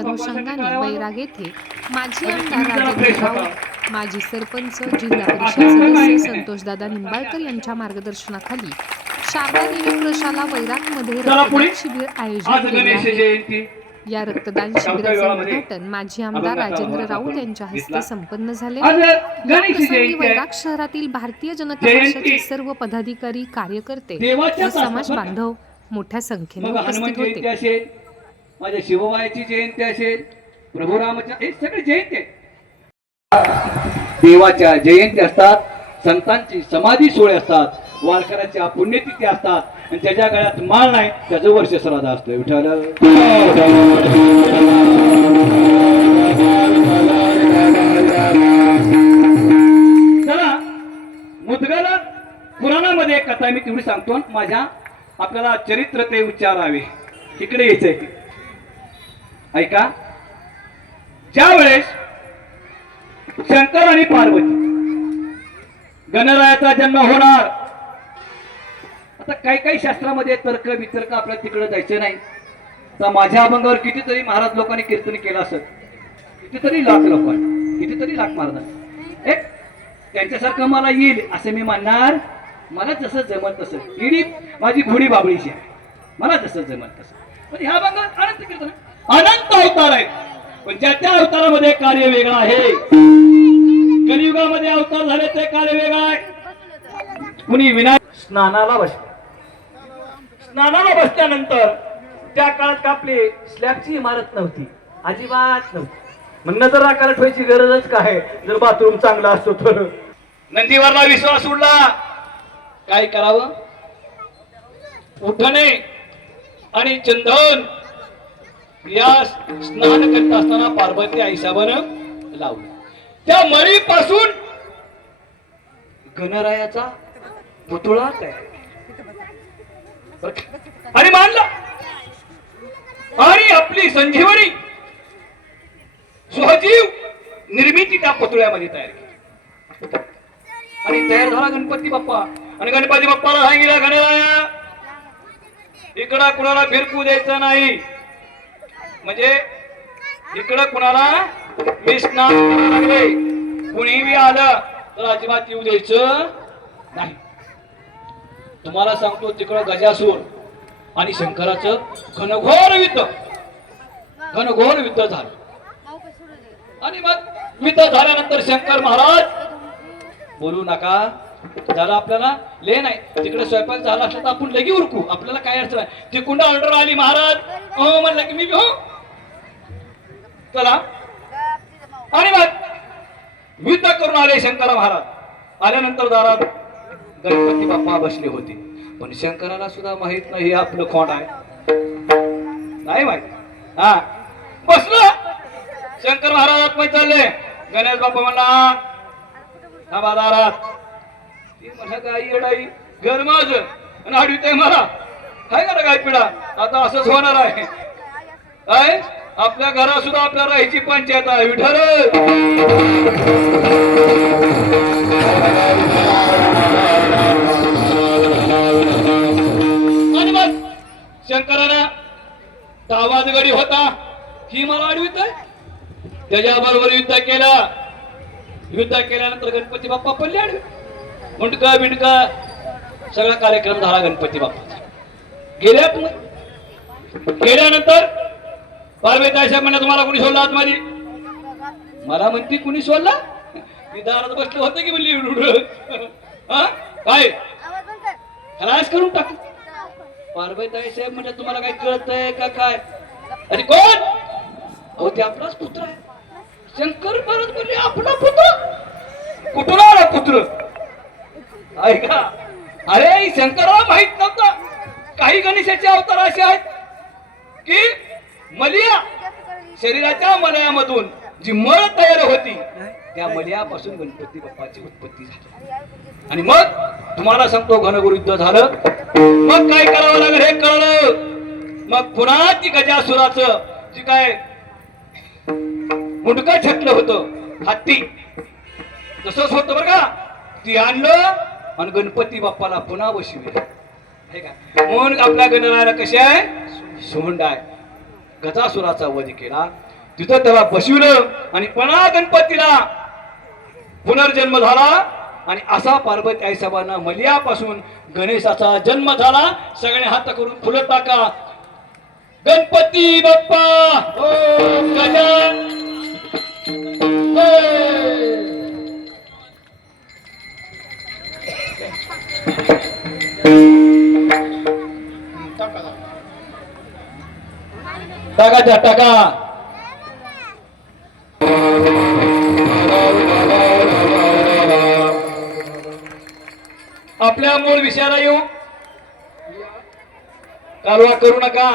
अनुषंगाने बैराग येथे माजी आमदार राजेंद्र राऊत माजी सरपंच जिल्हा परिषद सदस्य संतोषदादा निंबाळकर यांच्या मार्गदर्शनाखाली शारदा देवी प्रशाला वैरागमध्ये. रक्तदान शिबिर आयोजित केले आहे. या रक्तदान शिबिराचे उद्घाटन माजी आमदार राजेंद्र राऊत यांच्या हस्ते संपन्न झाले. आज या गणेश प्रसंगी जयंती. आहे. वैराग शहरातील भारतीय जनता. पक्षाचे सर्व पदाधिकारी कार्यकर्ते व समाज बांधव मोठ्या संख्येने उपस्थित होते. माझ्या शिवबायाची जयंती असेल प्रभुरामाच्या हे सगळे जयंती आहेत. देवाच्या जयंती असतात संतांची समाधी सोळे असतात वारकऱ्याच्या पुण्यतिथी असतात आणि ज्याच्या गळ्यात माळ नाही त्याचं वर्ष श्राद्ध असतं. विठ्ठल. चला मुदगाला पुराणामध्ये कथा मी तेवढी सांगतो. माझ्या आपल्याला चरित्र ते उच्चारावे इकडे यायचंय. ऐका. ज्या वेळेस शंकर आणि पार्वती गणरायाचा जन्म होणार आता काही काही शास्त्रामध्ये तर्क वितर्क आपल्याला तिकडे जायचं नाही. तर माझ्या अभंगावर कितीतरी महाराज लोकांनी कीर्तन केलं असत कितीतरी लाख लोकांनी कितीतरी लाख महाराज एक त्यांच्यासारखं मला येईल असं मी म्हणणार मला जसं जमत तसं. इडी माझी घोडी बाबळीची आहे. मला जसं जमत तसं. पण ह्या अभंगात अनंत कीर्तन आहे. अनंत अवतार आहेत पण ज्या त्या अवतारामध्ये कार्य वेगळं आहे. कलियुगामध्ये अवतार झाले ते कार्य वेगळं आहे. कुणी विनायक स्नानाला बसले. स्नानाला बसल्यानंतर त्या काळात आपली स्लॅबची इमारत नव्हती. अजिबात नव्हती. मग नजर आकार ठेवायची गरजच काय? जर बाथरूम चांगला असतो तर. नंदीवरला विश्वास उडला. काय करावं? उठणे आणि चंदन. या स्नान करत असताना पार्वती आईसाबानं लावलं. त्या मरीपासून गणरायाचा पुतळा तयार आणि मानला? आणि आपली संजीवनी स्वजीव निर्मिती त्या पुतळ्यामध्ये तयार केली. आणि तयार झाला गणपती बाप्पा. आणि गणपती बाप्पाला सांगितलं गणराया इकडं कुणाला फिरकू द्यायचं नाही. म्हणजे इकडं कुणाला मिसणार कुणीही कुणी बी आलं तर अजिबात येऊ द्यायचं नाही. तुम्हाला सांगतो तिकडं गजासूर आणि शंकराचं घनघोर युद्ध. घनघोर युद्ध झालं. आणि मग युद्ध झाल्यानंतर शंकर महाराज बोलू नका. झालं आपल्याला? ले नाही. तिकडे स्वयंपाक झाला असला तर आपण लगी उरकू. आपल्याला काय अडचण आहे? तिकुंड ऑर्डर आली महाराज. हो म्हणलं की मी हो. चला. आणि मग युद्ध करून आले शंकरा महाराज. आल्यानंतर दारात गणपती बाप्पा बसले होते. पण शंकराला सुद्धा माहीत नाही हे आपलं कोण आहे. नाही माहीत. हा. बसलो. शंकर महाराज आतमध्ये चालले. गणेश बाप्पा म्हणला थांबा दारात. ती म्हणा काय येडाई? घर माझ. आणि आडवीत मला. काय करा काय पिढा आता असंच होणार आहे. काय आपल्या घरात सुद्धा आपल्याला राहायची पंचायत आहे विठ्ठल! आणि मग आवाज गडी होता. ही मला आडवीत आहे. त्याच्याबरोबर युद्ध केला. युद्ध केल्यानंतर गणपती बाप्पा पडले आडवे. मुंडका बिंडका सगळा कार्यक्रम झाला गणपती बाप्पाचा. गेल्यात मग. गेल्यानंतर काय साहेब म्हणा तुम्हाला? कुणी सोडला आतमध्ये? मला म्हणते कुणी सोडला? मी दारात बसलो होते की म्हणली हा? काय? खलास करून टाक. पार्वती साहेब म्हणजे तुम्हाला काय कळत का काय? अरे कोण? अहो ते आपलाच पुत्र आहे. शंकर परत म्हणजे आपला पुत्र? कुठून आला पुत्र? ऐका अरे शंकराला माहीत नव्हता. काही गणेशाचे अवतार असे आहेत. मलिया. शरीराच्या मलयामधून जी मळ तयार होती त्या मलयापासून गणपती बाप्पाची उत्पत्ती झाली. आणि मग तुम्हाला सांगतो घनगुरु युद्ध झालं. मग काय करावं लागेल हे कळलं. मग पुन्हा ती गजासुराच जी काय मुंडक छटलं होतं हत्ती. तसंच होतं बरं का. ती आणलं आणि गणपती बाप्पाला पुन्हा बसविलं. हे का? म्हणून आपल्या गणरायाला कशी आहे? सोंड आहे. गजासुराचा वध केला. तिथं त्याला बसविलं आणि पणा गणपतीला. पुनर्जन्म झाला आणि असा पार्वती आईसाहेबांना मलियापासून गणेशाचा जन्म झाला. सगळे हात करून फुलं टाका. गणपती बाप्पा! हो! गजान टाका टाका आपल्या मूळ विषयाला येऊ. कालवा करू नका.